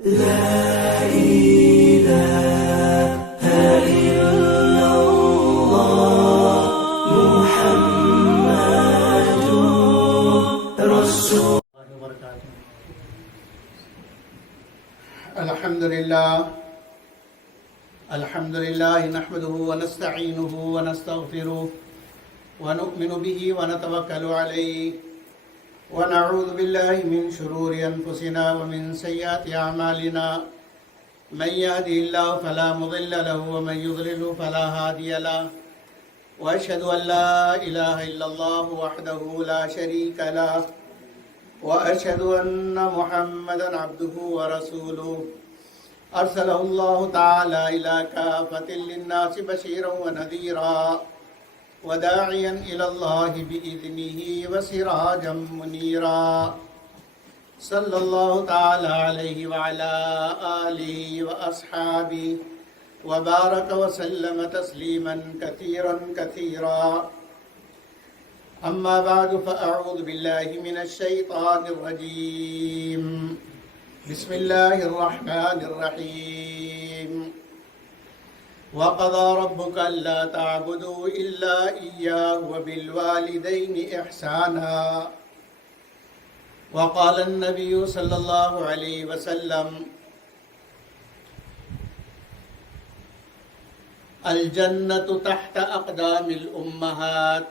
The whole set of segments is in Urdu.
لا إله إلا الله محمد رسول الحمد لله نحمده ونستعينه ونستغفره ونؤمن به ونتوكل عليه ونعوذ بالله من شرور أنفسنا ومن سيئات أعمالنا من يهده الله فلا مضل له ومن يضلل فلا هادي له وأشهد أن لا إله إلا الله وحده لا شريك له وأشهد أن محمدا عبده ورسوله أرسله الله تعالى إلى كافة للناس بشيرا ونذيرا وداعيا إلى الله بإذنه وسراجا منيرا صلى الله تعالى عليه وعلى آله وأصحابه وبارك وسلم تسليما كثيرا كثيرا أما بعد فأعوذ بالله من الشيطان الرجيم بسم الله الرحمن الرحيم وقضى ربك ألا تعبدوا إلا إياه وبالوالدين إحسانا وقال النبي صلى الله عليه وسلم الجنة تحت أقدام الأمهات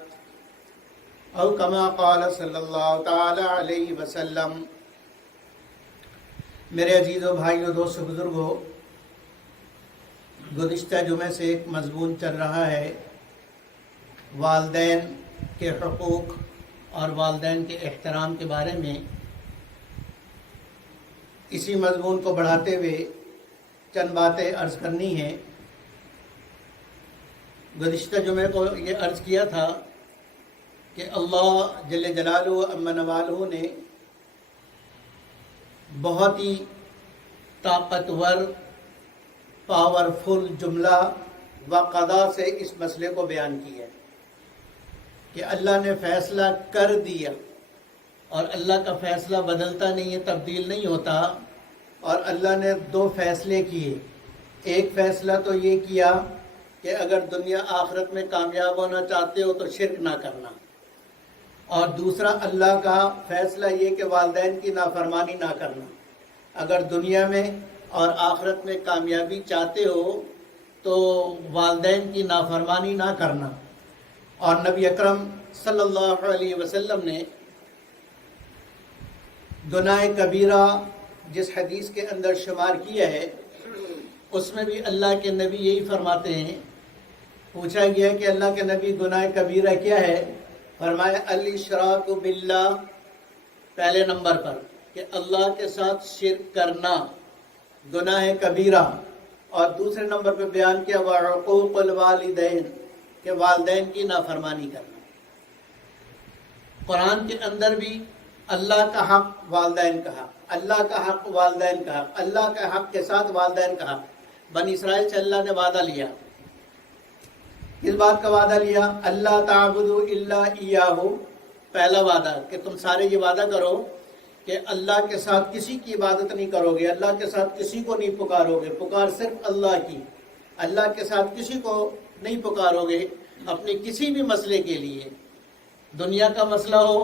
أو كما قال صلی اللہ تعالی علیہ وسلم۔ میرے عزیزوں، بھائیوں، دوستوں، بزرگوں، گزشتہ جمعے سے ایک مضمون چل رہا ہے والدین کے حقوق اور والدین کے احترام کے بارے میں۔ اسی مضمون کو بڑھاتے ہوئے چند باتیں عرض کرنی ہیں۔ گزشتہ جمعے کو یہ عرض کیا تھا کہ اللہ جل جلالہ و عم نوالہ نے بہت ہی طاقتور پاورفل جملہ و قضا سے اس مسئلے کو بیان کیا ہے کہ اللہ نے فیصلہ کر دیا، اور اللہ کا فیصلہ بدلتا نہیں ہے، تبدیل نہیں ہوتا۔ اور اللہ نے دو فیصلے کیے۔ ایک فیصلہ تو یہ کیا کہ اگر دنیا آخرت میں کامیاب ہونا چاہتے ہو تو شرک نہ کرنا، اور دوسرا اللہ کا فیصلہ یہ کہ والدین کی نافرمانی نہ کرنا۔ اگر دنیا میں اور آخرت میں کامیابی چاہتے ہو تو والدین کی نافرمانی نہ کرنا۔ اور نبی اکرم صلی اللہ علیہ وسلم نے گناہ کبیرہ جس حدیث کے اندر شمار کیا ہے، اس میں بھی اللہ کے نبی یہی فرماتے ہیں۔ پوچھا گیا کہ اللہ کے نبی گناہ کبیرہ کیا ہے؟ فرمایا الاشراک باللہ، پہلے نمبر پر کہ اللہ کے ساتھ شرک کرنا گناہ کبیرہ، اور دوسرے نمبر پہ بیان کیا وعقوق الوالدین، کہ والدین کی نافرمانی کرنا۔ قرآن کے اندر بھی اللہ کا حق، والدین کا حق، اللہ کا حق، والدین کا حق، اللہ کے حق کے ساتھ والدین کا حق۔ بنی اسرائیل سے اللہ نے وعدہ لیا۔ اس بات کا وعدہ لیا اللہ تعبدوا الا ایاہ، پہلا وعدہ کہ تم سارے یہ وعدہ کرو کہ اللہ کے ساتھ کسی کی عبادت نہیں کرو گے، اللہ کے ساتھ کسی کو نہیں پکارو گے، پکار صرف اللہ کی، اللہ کے ساتھ کسی کو نہیں پکارو گے اپنے کسی بھی مسئلے کے لیے، دنیا کا مسئلہ ہو،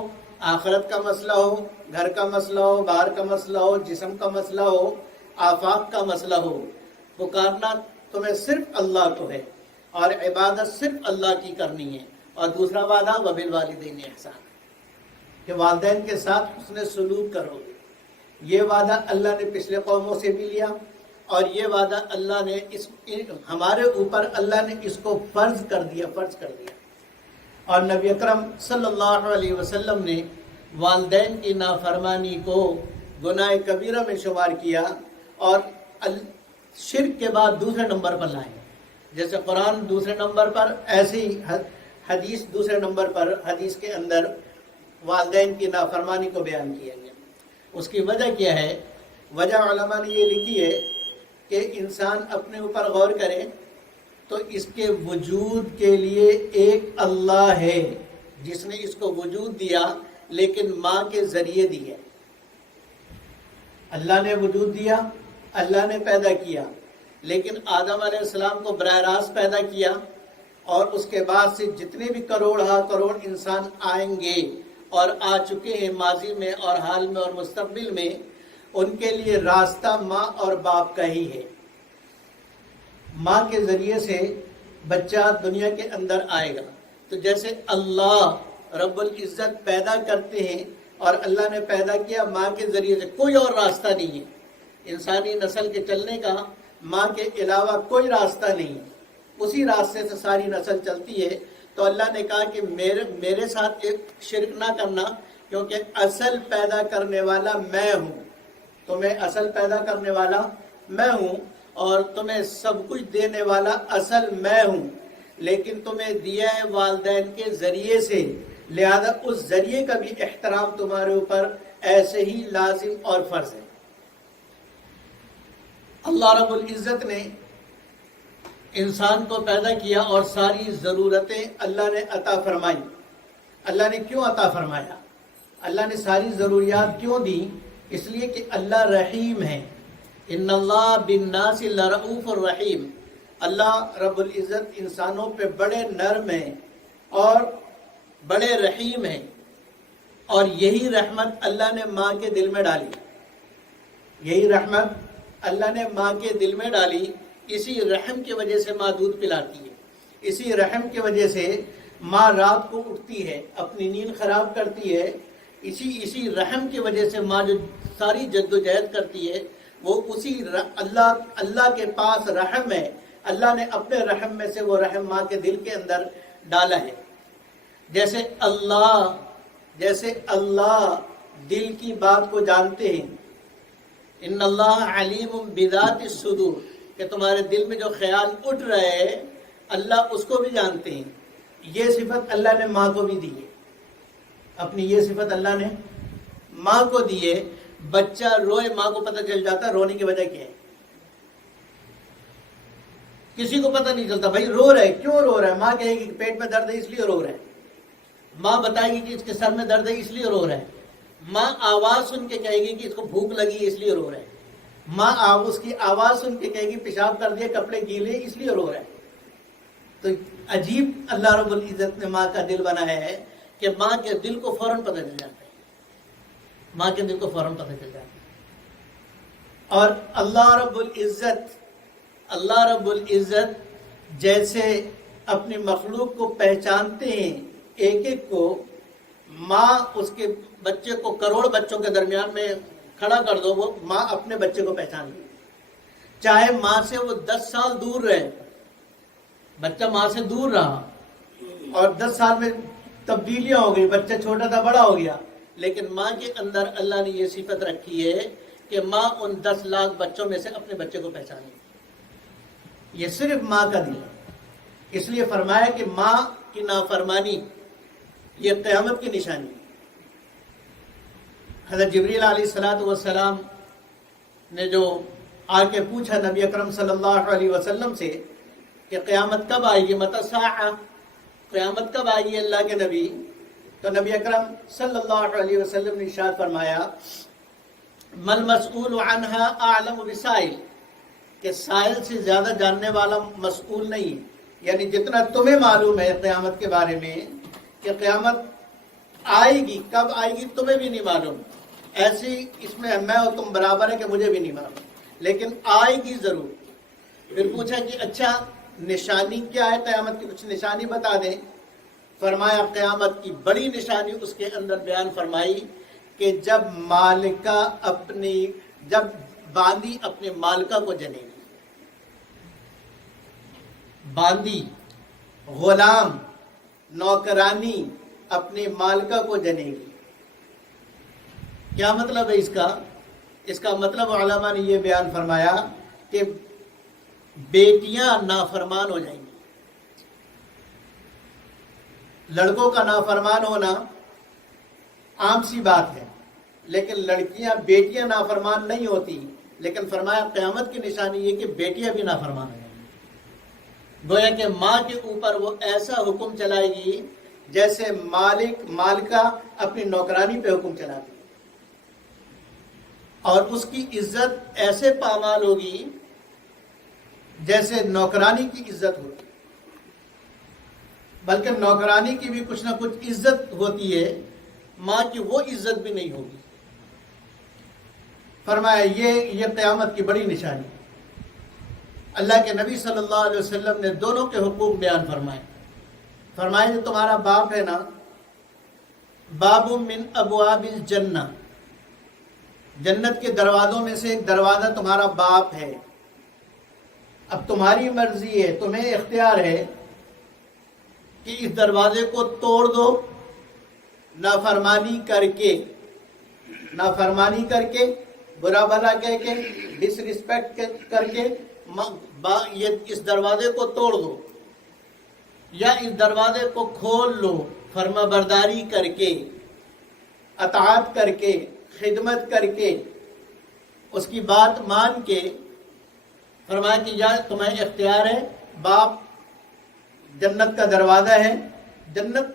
آخرت کا مسئلہ ہو، گھر کا مسئلہ ہو، باہر کا مسئلہ ہو، جسم کا مسئلہ ہو، آفاق کا مسئلہ ہو، پکارنا تمہیں صرف اللہ کو ہے اور عبادت صرف اللہ کی کرنی ہے۔ اور دوسرا وعدہ وبالوالدین احسان، کہ والدین کے ساتھ حسن سلوک کرو گے۔ یہ وعدہ اللہ نے پچھلے قوموں سے بھی لیا، اور یہ وعدہ اللہ نے ہمارے اوپر اللہ نے اس کو فرض کر دیا۔ اور نبی اکرم صلی اللہ علیہ وسلم نے والدین کی نافرمانی کو گناہ کبیرہ میں شمار کیا، اور شرک کے بعد دوسرے نمبر پر لائے۔ جیسے قرآن دوسرے نمبر پر، ایسی حدیث دوسرے نمبر پر، حدیث کے اندر والدین کی نافرمانی کو بیان کیا گیا۔ اس کی وجہ کیا ہے؟ وجہ علماء نے یہ لکھی ہے کہ انسان اپنے اوپر غور کرے تو اس کے وجود کے لیے ایک اللہ ہے جس نے اس کو وجود دیا، لیکن ماں کے ذریعے دی ہے۔ اللہ نے وجود دیا اللہ نے پیدا کیا، لیکن آدم علیہ السلام کو براہ راست پیدا کیا، اور اس کے بعد سے جتنے بھی کروڑ انسان آئیں گے اور آ چکے ہیں ماضی میں اور حال میں اور مستقبل میں، ان کے لیے راستہ ماں اور باپ کا ہی ہے۔ ماں کے ذریعے سے بچہ دنیا کے اندر آئے گا۔ تو جیسے اللہ رب العزت پیدا کرتے ہیں اور اللہ نے پیدا کیا ماں کے ذریعے سے، کوئی اور راستہ نہیں ہے انسانی نسل کے چلنے کا، ماں کے علاوہ کوئی راستہ نہیں ہے، اسی راستے سے ساری نسل چلتی ہے۔ تو اللہ نے کہا کہ میرے ساتھ ایک شرک نہ کرنا، کیونکہ اصل پیدا کرنے والا میں ہوں، تمہیں اصل پیدا کرنے والا میں ہوں، اور تمہیں سب کچھ دینے والا اصل میں ہوں، لیکن تمہیں دیا ہے والدین کے ذریعے سے، لہذا اس ذریعے کا بھی احترام تمہارے اوپر ایسے ہی لازم اور فرض ہے۔ اللہ رب العزت نے انسان کو پیدا کیا اور ساری ضرورتیں اللہ نے عطا فرمائی۔ اللہ نے کیوں عطا فرمایا؟ اللہ نے ساری ضروریات کیوں دی؟ اس لیے کہ اللہ رحیم ہے۔ ان اللہ بالناس لرؤوف الرحیم، اللہ رب العزت انسانوں پہ بڑے نرم ہیں اور بڑے رحیم ہیں، اور یہی رحمت اللہ نے ماں کے دل میں ڈالی، یہی رحمت اللہ نے ماں کے دل میں ڈالی۔ اسی رحم کی وجہ سے ماں دودھ پلاتی ہے، اسی رحم کی وجہ سے ماں رات کو اٹھتی ہے، اپنی نیند خراب کرتی ہے، اسی رحم کی وجہ سے ماں جو ساری جد و جہد کرتی ہے وہ اسی اللہ کے پاس رحم ہے، اللہ نے اپنے رحم میں سے وہ رحم ماں کے دل کے اندر ڈالا ہے۔ جیسے اللہ دل کی بات کو جانتے ہیں، ان اللہ علیم بذات الصدور، کہ تمہارے دل میں جو خیال اٹھ رہے ہیں اللہ اس کو بھی جانتے ہیں۔ یہ صفت اللہ نے ماں کو بھی دی ہے، اپنی یہ صفت اللہ نے ماں کو دی ہے۔ بچہ روئے ماں کو پتہ چل جاتا ہے رونے کی وجہ کیا ہے، کسی کو پتہ نہیں چلتا بھائی رو رہا ہے کیوں رو رہا ہے، ماں کہے گی کہ پیٹ میں درد ہے اس لیے رو رہا ہے، ماں بتائے گی کہ اس کے سر میں درد ہے اس لیے رو رہا ہے، ماں آواز سن کے کہے گی کہ اس کو بھوک لگی ہے اس لیے رو رہا ہے، ماں اس کی آواز سن کے کہے گی پیشاب کر دیا کپڑے گیلے اس لیے رو رہا ہے۔ تو عجیب اللہ رب العزت نے ماں کا دل بنایا ہے کہ ماں کے دل کو فوراً پتہ چل جاتا ہے، ماں کے دل کو فوراً پتہ چل جاتا ہے۔ اور اللہ رب العزت جیسے اپنی مخلوق کو پہچانتے ہیں ایک ایک کو، ماں اس کے بچے کو کروڑ بچوں کے درمیان میں کھڑا کر دو، وہ ماں اپنے بچے کو پہچان لے، چاہے ماں سے وہ 10 سال دور رہے، بچہ ماں سے دور رہا اور 10 سال میں تبدیلیاں ہو گئی، بچہ چھوٹا تھا بڑا ہو گیا، لیکن ماں کے اندر اللہ نے یہ صفت رکھی ہے کہ ماں ان 10 لاکھ بچوں میں سے اپنے بچے کو پہچانے۔ یہ صرف ماں کا دل ہے، اس لیے فرمایا کہ ماں کی نافرمانی یہ قیامت کی نشانی ہے۔ حضرت جبریل علیہ السلام نے جو آ کے پوچھا نبی اکرم صلی اللہ علیہ وسلم سے کہ قیامت کب آئے گی، متی الساعہ، قیامت کب آئے گی اللہ کے نبی، تو نبی اکرم صلی اللہ علیہ وسلم نے ارشاد فرمایا مل مسئول عنہا اعلم بسائل، کہ سائل سے زیادہ جاننے والا مسئول نہیں ہے، یعنی جتنا تمہیں معلوم ہے قیامت کے بارے میں کہ قیامت آئے گی کب آئے گی تمہیں بھی نہیں معلوم، ایسی اس میں میں اور تم برابر ہے کہ مجھے بھی نہیں معلوم، لیکن آئے گی ضرور۔ پھر پوچھا کہ اچھا نشانی کیا ہے قیامت کی، کچھ نشانی بتا دیں۔ فرمایا قیامت کی بڑی نشانی اس کے اندر بیان فرمائی کہ جب باندی اپنے مالکہ کو جنے گی، باندی غلام نوکرانی اپنے مالکہ کو جنے گی۔ کیا مطلب ہے اس کا مطلب علماء نے یہ بیان فرمایا کہ بیٹیاں نافرمان ہو جائیں گی۔ لڑکوں کا نافرمان ہونا عام سی بات ہے، لیکن بیٹیاں نافرمان نہیں ہوتی، لیکن فرمایا قیامت کی نشانی یہ کہ بیٹیاں بھی نافرمان ہو جائیں گی۔ گویا کہ ماں کے اوپر وہ ایسا حکم چلائے گی جیسے مالکہ اپنی نوکرانی پہ حکم چلاتی ہے۔ اور اس کی عزت ایسے پامال ہوگی جیسے نوکرانی کی عزت ہوتی، بلکہ نوکرانی کی بھی کچھ نہ کچھ عزت ہوتی ہے، ماں کی وہ عزت بھی نہیں ہوگی۔ فرمایا یہ قیامت کی بڑی نشانی۔ اللہ کے نبی صلی اللہ علیہ وسلم نے دونوں کے حقوق بیان فرمائے جو تمہارا باپ ہے نا، باب من ابواب الجنہ، جنت کے دروازوں میں سے ایک دروازہ تمہارا باپ ہے۔ اب تمہاری مرضی ہے، تمہیں اختیار ہے کہ اس دروازے کو توڑ دو، نافرمانی کر کے برا بھلا کہہ کے ڈس ریسپیکٹ کر کے اس دروازے کو توڑ دو، یا اس دروازے کو کھول لو فرما برداری کر کے، اطاعت کر کے، خدمت کر کے، اس کی بات مان کے۔ فرمایا کہ یا تمہیں اختیار ہے، باپ جنت کا دروازہ ہے،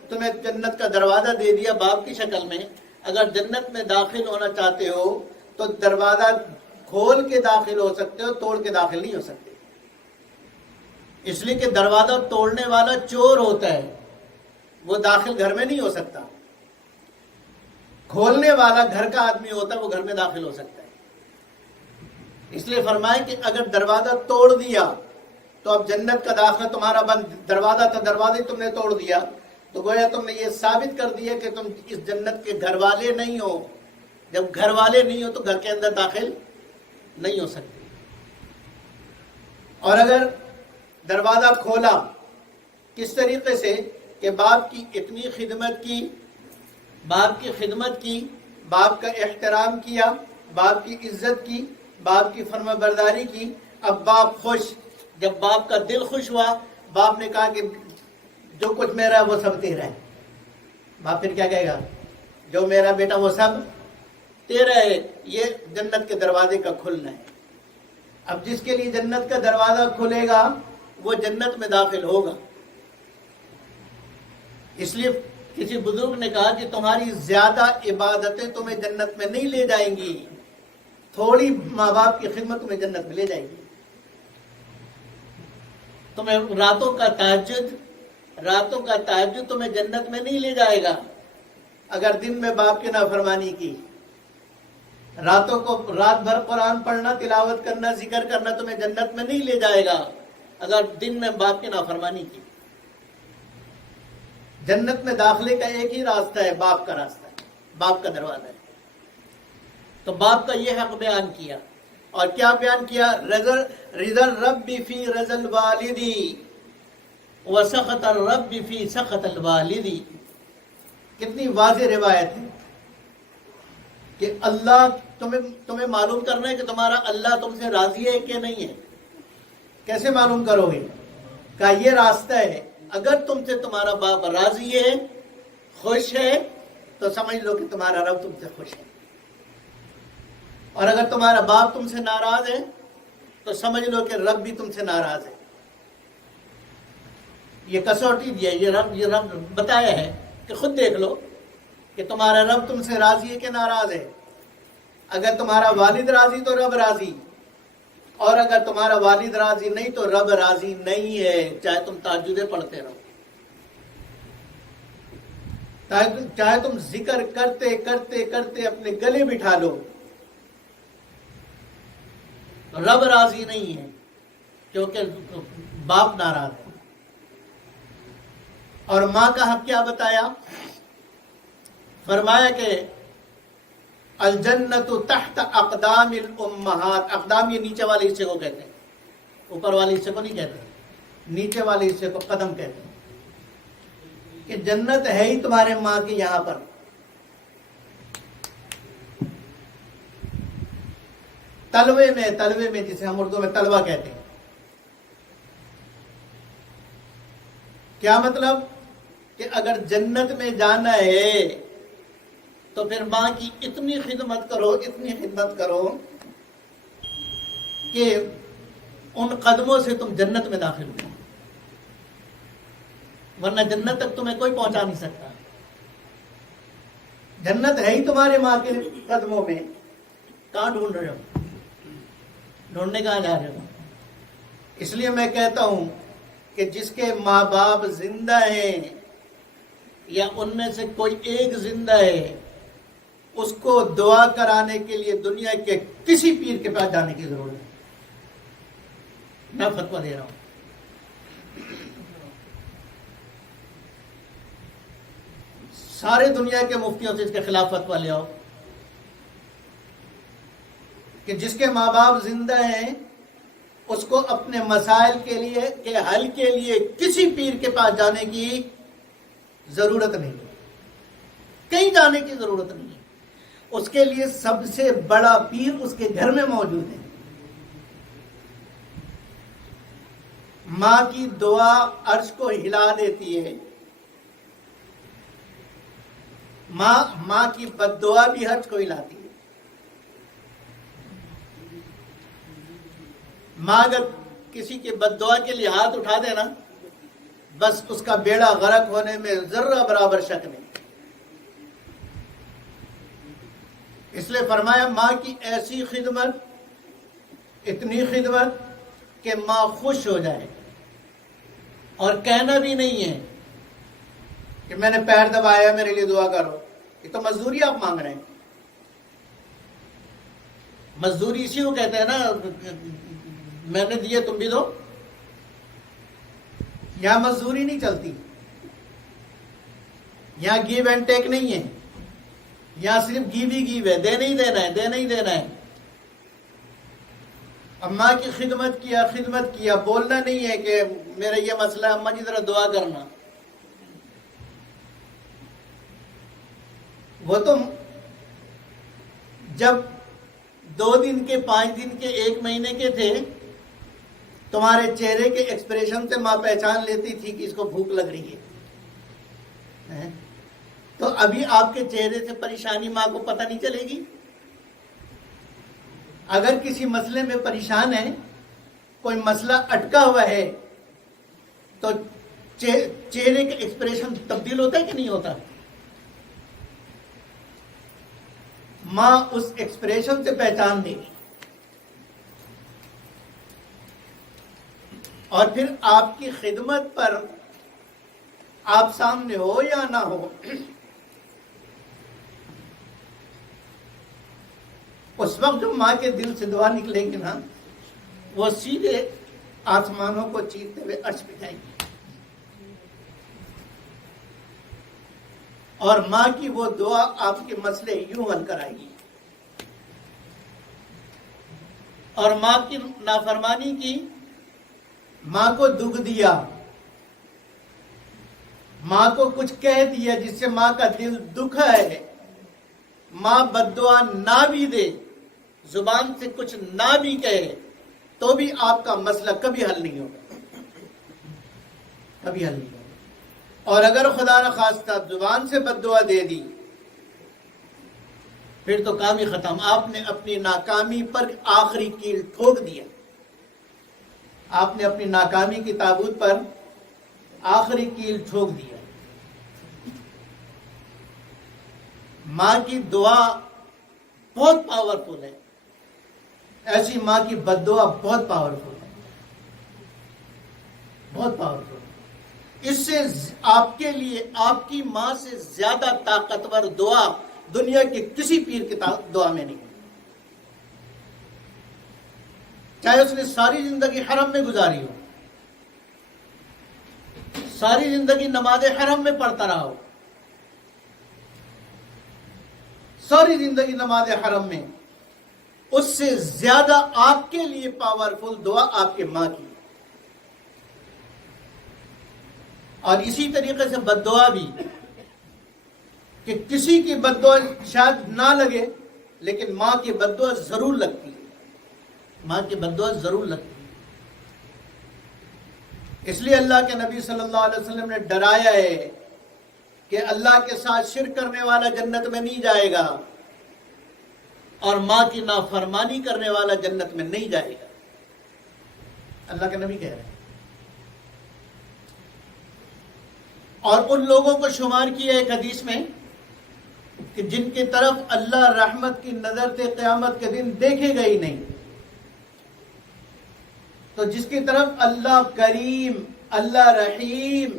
تمہیں جنت کا دروازہ دے دیا باپ کی شکل میں، اگر جنت میں داخل ہونا چاہتے ہو تو دروازہ کھول کے داخل ہو سکتے ہو، توڑ کے داخل نہیں ہو سکتے، اس لیے کہ دروازہ توڑنے والا چور ہوتا ہے، وہ داخل گھر میں نہیں ہو سکتا، کھولنے والا گھر کا آدمی ہوتا ہے، وہ گھر میں داخل ہو سکتا ہے۔ اس لیے فرمائے کہ اگر دروازہ توڑ دیا تو اب جنت کا داخلہ تمہارا بند، دروازہ تھا، دروازہ تم نے توڑ دیا تو گویا تم نے یہ ثابت کر دیا کہ تم اس جنت کے گھر والے نہیں ہو۔ جب گھر والے نہیں ہو تو گھر کے اندر داخل نہیں ہو سکتے۔ اور اگر دروازہ کھولا کس طریقے سے کہ باپ کی اتنی خدمت کی، باپ کی خدمت کی، باپ کا احترام کیا، باپ کی عزت کی، باپ کی فرما برداری کی، اب باپ خوش، جب باپ کا دل خوش ہوا، باپ نے کہا کہ جو کچھ میرا ہے وہ سب تیرا ہے، باپ پھر کیا کہے گا؟ جو میرا بیٹا وہ سب تیرا ہے۔ یہ جنت کے دروازے کا کھلنا ہے۔ اب جس کے لیے جنت کا دروازہ کھلے گا وہ جنت میں داخل ہوگا۔ اس لیے کسی بزرگ نے کہا کہ تمہاری زیادہ عبادتیں تمہیں جنت میں نہیں لے جائیں گی، تھوڑی ماں باپ کی خدمت تمہیں جنت میں لے جائے گی۔ تمہیں راتوں کا تہجد تمہیں جنت میں نہیں لے جائے گا اگر دن میں باپ کی نافرمانی کی۔ رات بھر قرآن پڑھنا، تلاوت کرنا، ذکر کرنا تمہیں جنت میں نہیں لے جائے گا اگر دن میں باپ کی نافرمانی کی۔ جنت میں داخلے کا ایک ہی راستہ ہے، باپ کا راستہ ہے، باپ کا دروازہ ہے۔ تو باپ کا یہ حق بیان کیا، اور کیا بیان کیا؟ رضا الرب فی رضا الوالدی وسخط الرب فی سخط الوالدی۔ کتنی واضح روایت ہے کہ اللہ تمہیں معلوم کرنا ہے کہ تمہارا اللہ تم سے راضی ہے کہ نہیں ہے۔ کیسے معلوم کرو گے؟ کہ یہ راستہ ہے، اگر تم سے تمہارا باپ راضی ہے، خوش ہے، تو سمجھ لو کہ تمہارا رب تم سے خوش ہے، اور اگر تمہارا باپ تم سے ناراض ہے تو سمجھ لو کہ رب بھی تم سے ناراض ہے۔ یہ کسوٹی دیا، یہ رب بتایا ہے کہ خود دیکھ لو کہ تمہارا رب تم سے راضی ہے کہ ناراض ہے۔ اگر تمہارا والد راضی تو رب راضی، اور اگر تمہارا والد راضی نہیں تو رب راضی نہیں ہے، چاہے تم تہجدیں پڑھتے رہو، چاہے تم ذکر کرتے کرتے کرتے اپنے گلے بٹھا لو، رب راضی نہیں ہے، کیونکہ باپ ناراض ہے۔ اور ماں کا حق کیا بتایا؟ فرمایا کہ الجنت تحت اقدام الامہات۔ اقدام یہ نیچے والے حصے کو کہتے ہیں، اوپر والے حصے کو نہیں کہتے، نیچے والے حصے کو قدم کہتے ہیں، کہ جنت ہے ہی تمہارے ماں کی یہاں پر۔ تلوے میں جسے ہم اردو میں تلوہ کہتے ہیں۔ کیا مطلب؟ کہ اگر جنت میں جانا ہے تو پھر ماں کی اتنی خدمت کرو کہ ان قدموں سے تم جنت میں داخل ہو، ورنہ جنت تک تمہیں کوئی پہنچا نہیں سکتا۔ جنت ہے ہی تمہارے ماں کے قدموں میں، کہاں ڈھونڈ رہے ہو؟ ڈھونڈنے کہاں جا رہے ہو؟ اس لیے میں کہتا ہوں کہ جس کے ماں باپ زندہ ہیں یا ان میں سے کوئی ایک زندہ ہے، اس کو دعا کرانے کے لیے دنیا کے کسی پیر کے پاس جانے کی ضرورت نہیں. میں فتویٰ دے رہا ہوں. سارے دنیا کے مفتیوں سے اس کے خلاف فتویٰ لے آؤ کہ جس کے ماں باپ زندہ ہیں اس کو اپنے مسائل کے حل کے لیے کسی پیر کے پاس جانے کی ضرورت نہیں ہے، کہیں جانے کی ضرورت نہیں ہے. اس کے لیے سب سے بڑا پیر اس کے گھر میں موجود ہے. ماں کی دعا عرش کو ہلا دیتی ہے. ماں کی بد دعا بھی عرش کو ہلاتی ہے. ماں اگر کسی کی بد دعا کے لیے ہاتھ اٹھا دے نا، بس اس کا بیڑا غرق ہونے میں ذرہ برابر شک نہیں. اس لیے فرمایا ماں کی ایسی خدمت، اتنی خدمت کہ ماں خوش ہو جائے. اور کہنا بھی نہیں ہے کہ میں نے پیر دبایا میرے لیے دعا کرو. یہ تو مزدوری آپ مانگ رہے ہیں. مزدوری اسی کو کہتے ہیں نا، میں نے دیے تم بھی دو. یہاں مزدوری نہیں چلتی، یہاں گیو اینڈ ٹیک نہیں ہے. یہاں صرف گیو ہی گیو ہے، دے نہیں دینا ہے، دے نہیں دینا ہے. اماں کی خدمت کیا، بولنا نہیں ہے کہ میرا یہ مسئلہ ہے اماں جی ذرا دعا کرنا. وہ تم جب 2 دن کے 5 دن کے 1 مہینے کے تھے، تمہارے چہرے کے ایکسپریشن سے ماں پہچان لیتی تھی کہ اس کو بھوک لگ رہی ہے. تو ابھی آپ کے چہرے سے پریشانی ماں کو پتہ نہیں چلے گی؟ اگر کسی مسئلے میں پریشان ہے، کوئی مسئلہ اٹکا ہوا ہے، تو چہرے کا ایکسپریشن تبدیل ہوتا ہے کہ نہیں ہوتا؟ ماں اس ایکسپریشن سے پہچان دے گی. اور پھر آپ کی خدمت پر آپ سامنے ہو یا نہ ہو، اس وقت جو ماں کے دل سے دعا نکلے گی نا، وہ سیدھے آسمانوں کو چیرتے ہوئے عرش پہ جائے گی. اور ماں کی وہ دعا آپ کے مسئلے یوں حل کرائے گی. اور ماں کی نافرمانی کی، ماں کو دکھ دیا، ماں کو کچھ کہہ دیا جس سے ماں کا دل دکھا ہے، ماں بد دعا نہ بھی دے، زبان سے کچھ نہ بھی کہے، تو بھی آپ کا مسئلہ کبھی حل نہیں ہوگا، کبھی حل نہیں ہوگا. اور اگر خدا نخواستہ زبان سے بد دعا دے دی، پھر تو کام ہی ختم. آپ نے اپنی ناکامی پر آخری کیل ٹھوک دیا. آپ نے اپنی ناکامی کی تابوت پر آخری کیل ٹھوک دیا. ماں کی دعا بہت پاورفل ہے. ایسی ماں کی بد دعا بہت پاورفل ہے، بہت پاورفل. اس سے آپ کے لیے آپ کی ماں سے زیادہ طاقتور دعا دنیا کے کسی پیر کی دعا میں نہیں. چاہے اس نے ساری زندگی حرم میں گزاری ہو، ساری زندگی نماز حرم میں پڑھتا رہا ہو، ساری زندگی نماز حرم میں، اس سے زیادہ آپ کے لیے پاورفل دعا آپ کے ماں کی. اور اسی طریقے سے بد دعا بھی، کہ کسی کی بد دعا شاید نہ لگے، لیکن ماں کی بد دعا ضرور لگتی ہے. ماں کی بد دعا ضرور لگتی ہے. اس لیے اللہ کے نبی صلی اللہ علیہ وسلم نے ڈرایا ہے کہ اللہ کے ساتھ شرک کرنے والا جنت میں نہیں جائے گا، اور ماں کی نافرمانی کرنے والا جنت میں نہیں جائے گا. اللہ کے نبی کہہ رہے ہیں. اور ان لوگوں کو شمار کیا ایک حدیث میں کہ جن کی طرف اللہ رحمت کی نظر سے قیامت کے دن دیکھے گا ہی نہیں. تو جس کی طرف اللہ کریم، اللہ رحیم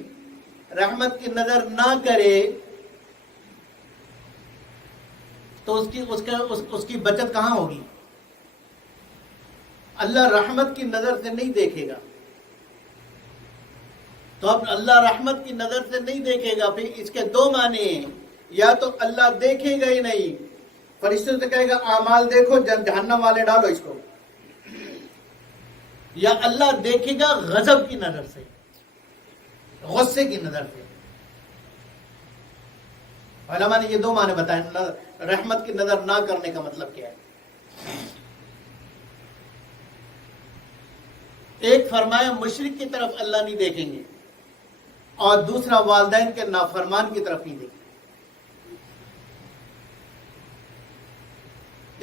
رحمت کی نظر نہ کرے تو اس کی بچت کہاں ہوگی؟ اللہ رحمت کی نظر سے نہیں دیکھے گا. تو اب اللہ رحمت کی نظر سے نہیں دیکھے گا، پھر اس کے دو معنی ہیں. یا تو اللہ دیکھے گا ہی نہیں، فرشتوں سے کہے گا اعمال دیکھو، جہنم والے ڈالو اس کو. یا اللہ دیکھے گا غضب کی نظر سے، غصے کی نظر سے. علماء نے یہ دو معنی بتائے. رحمت کی نظر نہ کرنے کا مطلب کیا ہے؟ ایک فرمایا مشرک کی طرف اللہ نہیں دیکھیں گے، اور دوسرا والدین کے نافرمان کی طرف نہیں دیکھیں گے.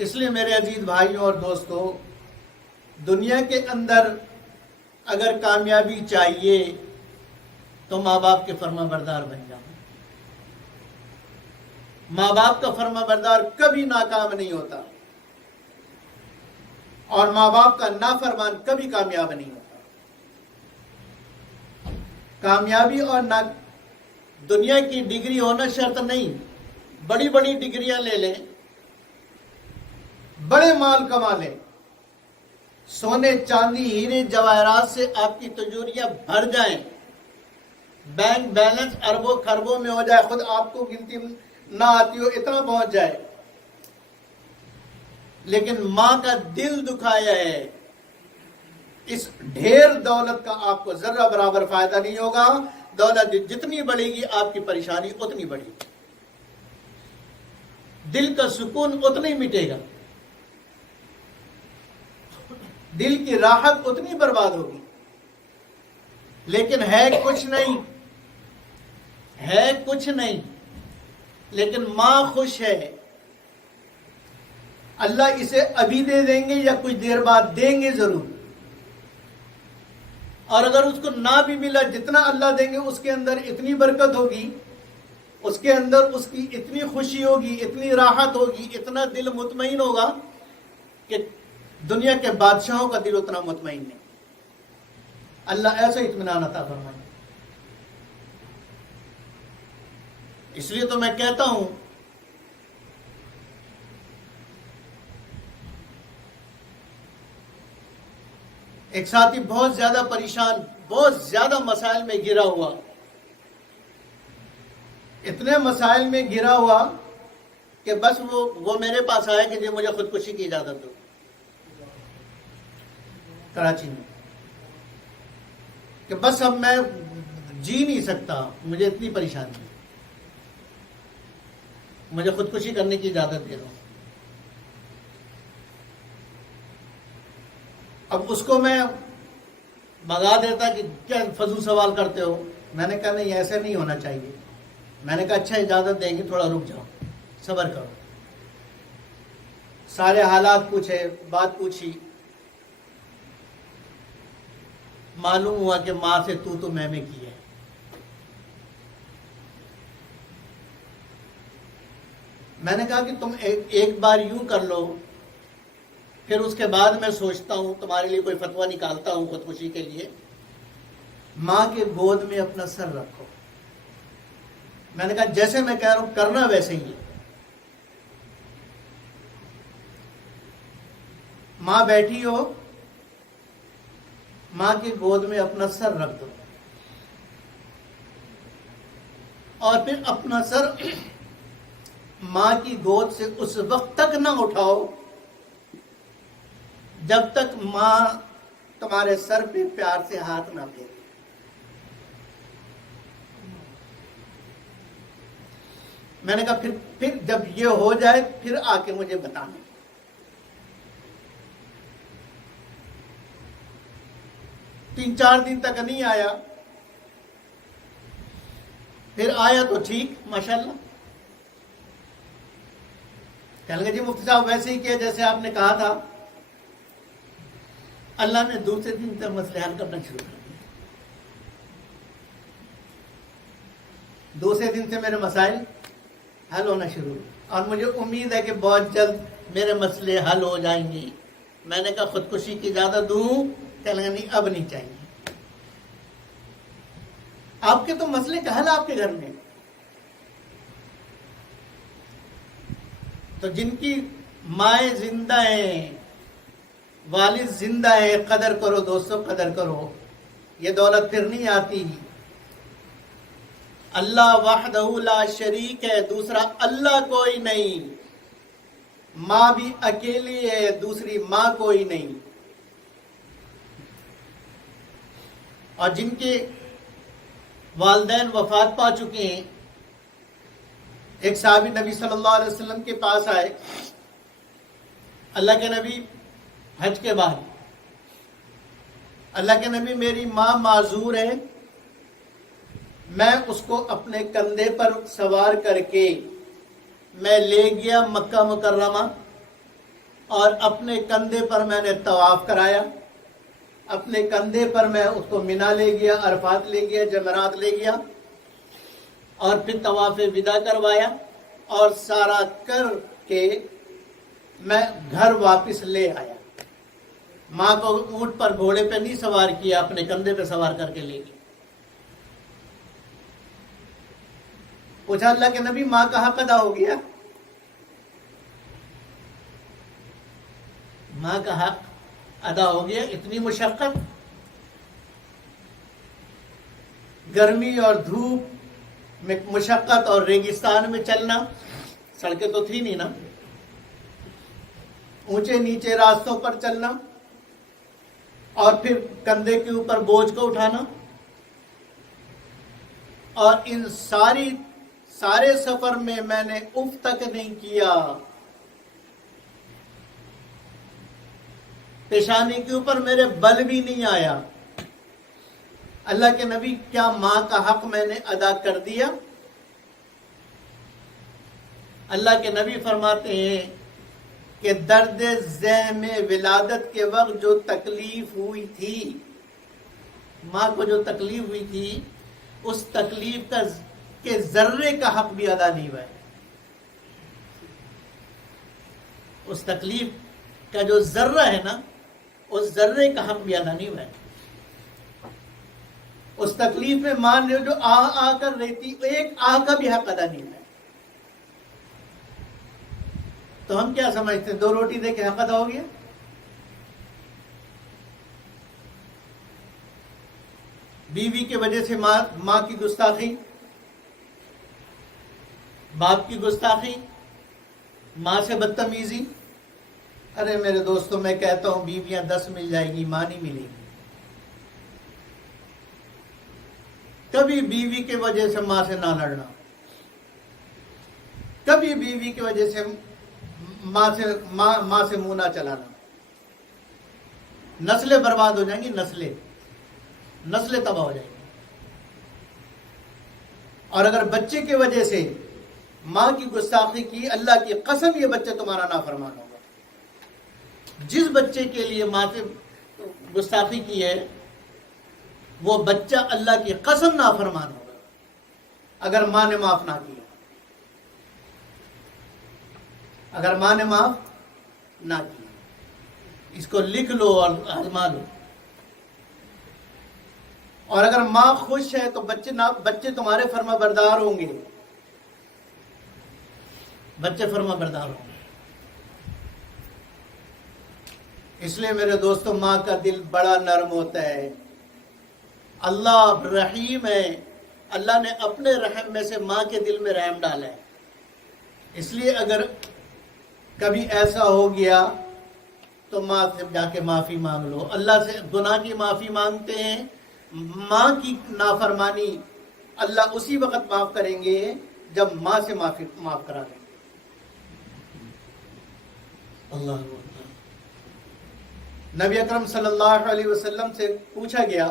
اس لیے میرے عزیز بھائیوں اور دوستوں، دنیا کے اندر اگر کامیابی چاہیے تو ماں باپ کے فرما بردار بن جاؤ. ماں باپ کا فرما بردار کبھی ناکام نہیں ہوتا، اور ماں باپ کا نافرمان کبھی کامیاب نہیں ہوتا. کامیابی اور دنیا کی ڈگری ہونا شرط نہیں. بڑی بڑی ڈگریاں لے لیں، بڑے مال کما لیں، سونے چاندی ہیرے جواہرات سے آپ کی تجوریاں بھر جائیں، بینک بیلنس اربوں خربوں میں ہو جائے، خود آپ کو گنتی نہ آتی ہو اتنا پہنچ جائے، لیکن ماں کا دل دکھایا ہے، اس ڈھیر دولت کا آپ کو ذرہ برابر فائدہ نہیں ہوگا. دولت جتنی بڑھے گی آپ کی پریشانی اتنی بڑھے گی، دل کا سکون اتنا ہی مٹے گا، دل کی راحت اتنی برباد ہوگی. لیکن ہے کچھ نہیں، ہے کچھ نہیں، لیکن ماں خوش ہے. اللہ اسے ابھی دے دیں گے یا کچھ دیر بعد دیں گے ضرور. اور اگر اس کو نہ بھی ملا، جتنا اللہ دیں گے اس کے اندر اتنی برکت ہوگی، اس کے اندر اس کی اتنی خوشی ہوگی، اتنی راحت ہوگی، اتنا دل مطمئن ہوگا کہ دنیا کے بادشاہوں کا دل اتنا مطمئن نہیں. اللہ ایسا اطمینان عطا فرمائے. اس لیے تو میں کہتا ہوں ایک ساتھی بہت زیادہ پریشان، بہت زیادہ مسائل میں گھرا ہوا، اتنے مسائل میں گھرا ہوا کہ بس وہ میرے پاس آیا کہ جی مجھے خودکشی کی اجازت دو. کراچی میں کہ بس اب میں جی نہیں سکتا، مجھے اتنی پریشانی ہے، مجھے خودکشی کرنے کی اجازت دے دو. اب اس کو میں بھگا دیتا کہ کیا فضول سوال کرتے ہو. میں نے کہا نہیں، ایسے نہیں ہونا چاہیے. میں نے کہا اچھا اجازت دیں گے، تھوڑا رک جاؤ، صبر کرو. سارے حالات پوچھے، بات پوچھی، معلوم ہوا کہ ماں سے تو میں کی ہے. میں نے کہا کہ تم ایک بار یوں کر لو، پھر اس کے بعد میں سوچتا ہوں، تمہارے لیے کوئی فتویٰ نکالتا ہوں خودکشی کے لیے. ماں کے گود میں اپنا سر رکھو. میں نے کہا جیسے میں کہہ رہا ہوں کرنا ویسے ہی ہے. ماں بیٹھی ہو، ماں کی گود میں اپنا سر رکھ دو، اور پھر اپنا سر ماں کی گود سے اس وقت تک نہ اٹھاؤ جب تک ماں تمہارے سر پہ پیار سے ہاتھ نہ پھیرے. میں نے کہا پھر جب یہ ہو جائے پھر آ کے مجھے بتانا. تین چار دن تک نہیں آیا، پھر آیا تو ٹھیک ماشاءاللہ. کہنے لگے جی مفتی صاحب ویسے ہی کیا جیسے آپ نے کہا تھا. اللہ نے دوسرے دن تک مسئلے حل کرنا شروع کر دیا. دوسرے دن سے میرے مسائل حل ہونا شروع ہوئے. اور مجھے امید ہے کہ بہت جلد میرے مسئلے حل ہو جائیں گے. میں نے کہا خودکشی کی اجازت دوں؟ کہنے لگا نہیں اب نہیں چاہیے. آپ کے تو مسئلے کا حل آپ کے گھر میں. تو جن کی مائیں زندہ ہیں، والد زندہ ہے، قدر کرو دوستوں، قدر کرو. یہ دولت پھر نہیں آتی. اللہ وحدہ لا شریک ہے، دوسرا اللہ کوئی نہیں. ماں بھی اکیلی ہے، دوسری ماں کوئی نہیں. اور جن کے والدین وفات پا چکے ہیں، ایک صحابی نبی صلی اللہ علیہ وسلم کے پاس آئے. اللہ کے نبی، حج کے بعد، اللہ کے نبی میری ماں معذور ہے، میں اس کو اپنے کندھے پر سوار کر کے میں لے گیا مکہ مکرمہ، اور اپنے کندھے پر میں نے طواف کرایا. اپنے کندھے پر میں اس کو مینا لے گیا، عرفات لے گیا، جمرات لے گیا، اور پھر طواف ودا کروایا، اور سارا کر کے میں گھر واپس لے آیا. ماں کو اونٹ پر گھوڑے پہ نہیں سوار کیا، اپنے کندھے پہ سوار کر کے لے گیا. پوچھا اللہ کے نبی ماں کا حق ادا ہو گیا؟ ماں کا حق ادا ہو گیا. اتنی مشقت، گرمی اور دھوپ میں مشقت، اور ریگستان میں چلنا، سڑکیں تو تھی نہیں نا، اونچے نیچے راستوں پر چلنا، اور پھر کندھے کے اوپر بوجھ کو اٹھانا، اور ان سارے سفر میں نے اف تک نہیں کیا. پیشانی کے اوپر میرے بل بھی نہیں آیا. اللہ کے نبی کیا ماں کا حق میں نے ادا کر دیا؟ اللہ کے نبی فرماتے ہیں کہ درد ذہ میں ولادت کے وقت جو تکلیف ہوئی تھی، ماں کو جو تکلیف ہوئی تھی، اس تکلیف کے ذرے کا حق بھی ادا نہیں ہوا ہے. اس تکلیف کا جو ذرہ ہے نا، اس ذرے کا حق بھی ادا نہیں ہوا ہے. اس تکلیف میں ماں نے جو آ کر رہتی، ایک آہ کا بھی حق ادا نہیں ہوا ہے. تو ہم کیا سمجھتے ہیں؟ 2 روٹی دے کے حق ادا ہو گیا؟ بیوی کی وجہ سے ماں کی گستاخی، باپ کی گستاخی، ماں سے بدتمیزی. ارے میرے دوستوں، میں کہتا ہوں بیویاں 10 مل جائے گی، ماں نہیں ملے گی. کبھی بیوی کی وجہ سے ماں سے نہ لڑنا، کبھی بیوی کی وجہ سے ماں سے منہ نہ چلانا. نسلیں برباد ہو جائیں گی، نسلیں تباہ ہو جائیں گی. اور اگر بچے کی وجہ سے ماں کی گستاخی کی، اللہ کی قسم یہ بچہ تمہارا نافرمان ہوگا. جس بچے کے لیے ماں سے گستاخی کی ہے، وہ بچہ اللہ کی قسم نافرمان ہوگا اگر ماں نے معاف نہ کیا. اگر ماں نے معاف نہ کیا، اس کو لکھ لو اور آزما لو. اور اگر ماں خوش ہے تو بچے تمہارے فرما بردار ہوں گے. بچے فرما بردار ہوں گے. اس لیے میرے دوستو، ماں کا دل بڑا نرم ہوتا ہے. اللہ رحیم ہے. اللہ نے اپنے رحم میں سے ماں کے دل میں رحم ڈالا ہے. اس لیے اگر کبھی ایسا ہو گیا تو ماں سے جا کے معافی مانگ لو. اللہ سے گناہ کی معافی مانگتے ہیں. ماں کی نافرمانی اللہ اسی وقت معاف کریں گے جب ماں سے معاف کرا دیں گے. اللہ اکبر. نبی اکرم صلی اللہ علیہ وسلم سے پوچھا گیا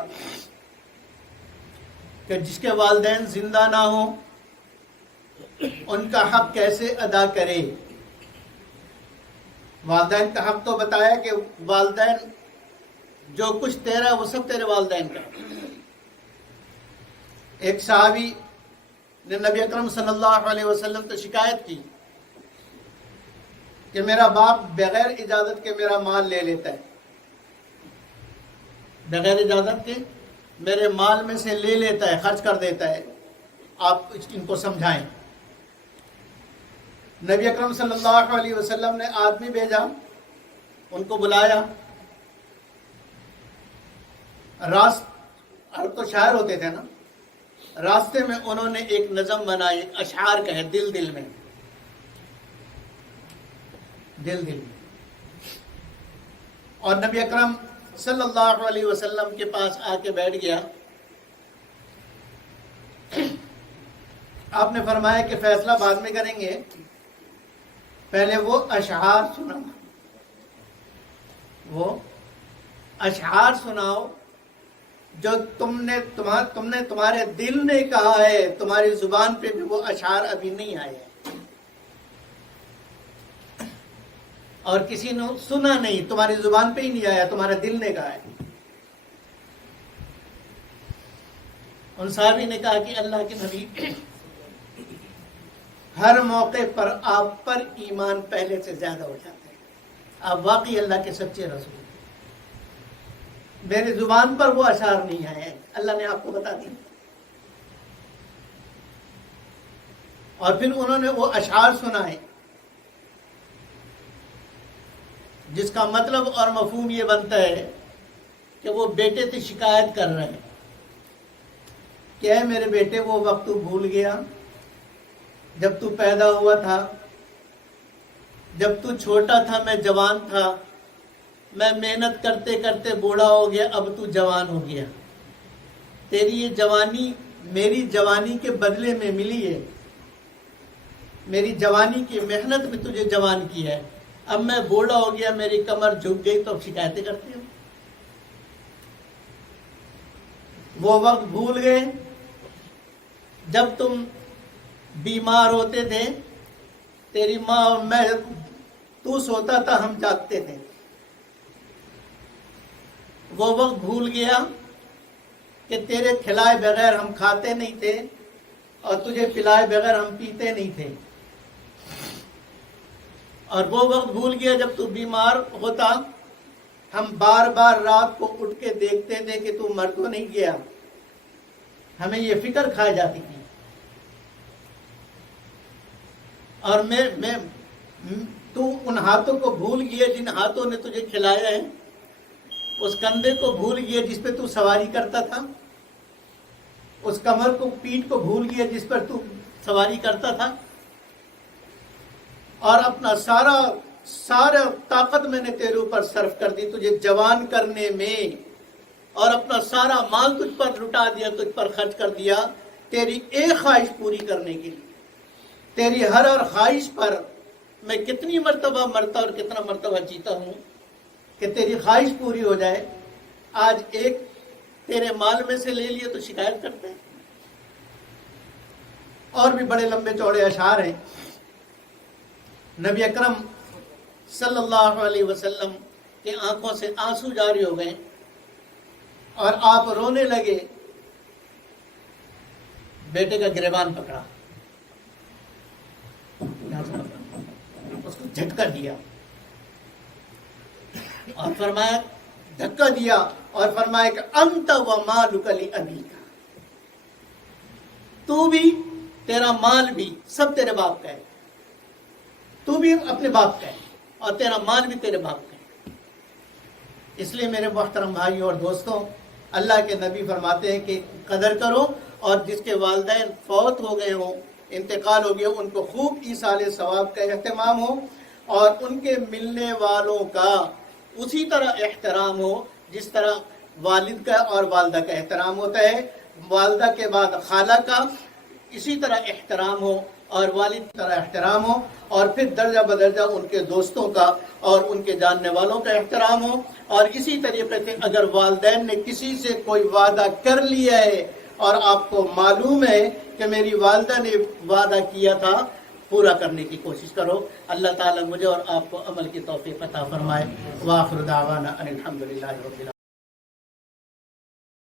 کہ جس کے والدین زندہ نہ ہوں ان کا حق کیسے ادا کرے. والدین کا حق تو بتایا کہ والدین جو کچھ تیرا ہے وہ سب تیرے والدین کا. ایک صحابی نے نبی اکرم صلی اللہ علیہ وسلم سے شکایت کی کہ میرا باپ بغیر اجازت کے میرا مال لے لیتا ہے، بغیر اجازت کے میرے مال میں سے لے لیتا ہے، خرچ کر دیتا ہے، آپ ان کو سمجھائیں۔ نبی اکرم صلی اللہ علیہ وسلم نے آدمی بھیجا، ان کو بلایا، عرب تو شاعر ہوتے تھے نا، راستے میں انہوں نے ایک نظم بنائی، اشعار کہے، دل دل میں، دل دل میں، اور نبی اکرم صلی اللہ علیہ وسلم کے پاس آ کے بیٹھ گیا۔ آپ نے فرمایا کہ فیصلہ بعد میں کریں گے، پہلے وہ اشعار سناؤ، وہ اشعار سناؤ جو تم نے تمہارے دل نے کہا ہے، تمہاری زبان پہ بھی وہ اشعار ابھی نہیں آئے ہیں اور کسی نے سنا نہیں، تمہاری زبان پہ ہی نہیں آیا، تمہارا دل نے کہا ہے۔ ان صحابی نے کہا کہ اللہ کے نبی، ہر موقع پر آپ پر ایمان پہلے سے زیادہ ہو جاتے ہیں، آپ واقعی اللہ کے سچے رسول ہیں، میری زبان پر وہ اشعار نہیں آئے ہیں، اللہ نے آپ کو بتا دی۔ اور پھر انہوں نے وہ اشعار سنائے جس کا مطلب اور مفہوم یہ بنتا ہے کہ وہ بیٹے سے شکایت کر رہے ہیں کہ اے میرے بیٹے، وہ وقت تو بھول گیا جب تو پیدا ہوا تھا، جب تو چھوٹا تھا میں جوان تھا، میں محنت کرتے کرتے بوڑھا ہو گیا، اب تو جوان ہو گیا، تیری یہ جوانی میری جوانی کے بدلے میں ملی ہے، میری جوانی کی محنت میں تجھے جوان کیا ہے، اب میں بوڑھا ہو گیا، میری کمر جھک گئی، تو اب شکایتیں کرتے ہو۔ وہ وقت بھول گئے جب تم بیمار ہوتے تھے، تیری ماں اور میں، تو سوتا تھا ہم جاگتے تھے، وہ وقت بھول گیا کہ تیرے کھلائے بغیر ہم کھاتے نہیں تھے اور تجھے پلائے بغیر ہم پیتے نہیں تھے، اور وہ وقت بھول گیا جب تو بیمار ہوتا ہم بار بار رات کو اٹھ کے دیکھتے تھے کہ تو مر تو نہیں گیا، ہمیں یہ فکر کھائی جاتی تھی، اور تو ان ہاتھوں کو بھول گیا جن ہاتھوں نے تجھے کھلایا ہے، اس کندھے کو بھول گیا جس پہ تو سواری کرتا تھا، اس کمر کو، پیٹھ کو بھول گیا جس پر تو سواری کرتا تھا، اور اپنا سارا طاقت میں نے تیرے اوپر صرف کر دی تجھے جوان کرنے میں، اور اپنا سارا مال تجھ پر لٹا دیا، تجھ پر خرچ کر دیا تیری ایک خواہش پوری کرنے کے لیے، تیری ہر خواہش پر میں کتنی مرتبہ مرتا اور کتنا مرتبہ جیتا ہوں کہ تیری خواہش پوری ہو جائے، آج ایک تیرے مال میں سے لے لیے تو شکایت کرتے ہیں۔ اور بھی بڑے لمبے چوڑے اشعار ہیں۔ نبی اکرم صلی اللہ علیہ وسلم کی آنکھوں سے آنسو جاری ہو گئے اور آپ رونے لگے، بیٹے کا گریبان پکڑا، اس کو جھٹکا دیا اور فرمایا، دھکا دیا اور فرمایا کہ انت و مالک لابیک، تو بھی، تیرا مال بھی، سب تیرے باپ کا ہے، تو بھی اپنے باپ کا ہے اور تیرا مال بھی تیرے باپ کا ہے۔ اس لیے میرے محترم بھائیوں اور دوستوں، اللہ کے نبی فرماتے ہیں کہ قدر کرو، اور جس کے والدین فوت ہو گئے ہوں، انتقال ہو گیا، ان کو خوب ایصال ثواب کا اہتمام ہو، اور ان کے ملنے والوں کا اسی طرح احترام ہو جس طرح والد کا اور والدہ کا احترام ہوتا ہے، والدہ کے بعد خالہ کا اسی طرح احترام ہو، اور والد کی طرح احترام ہو، اور پھر درجہ بدرجہ ان کے دوستوں کا اور ان کے جاننے والوں کا احترام ہو، اور اسی طریقے سے اگر والدین نے کسی سے کوئی وعدہ کر لیا ہے اور آپ کو معلوم ہے کہ میری والدہ نے وعدہ کیا تھا، پورا کرنے کی کوشش کرو۔ اللہ تعالیٰ مجھے اور آپ کو عمل کی توفیق عطا فرمائے۔ وآخر دعوانا ان الحمد للہ رب العالمین۔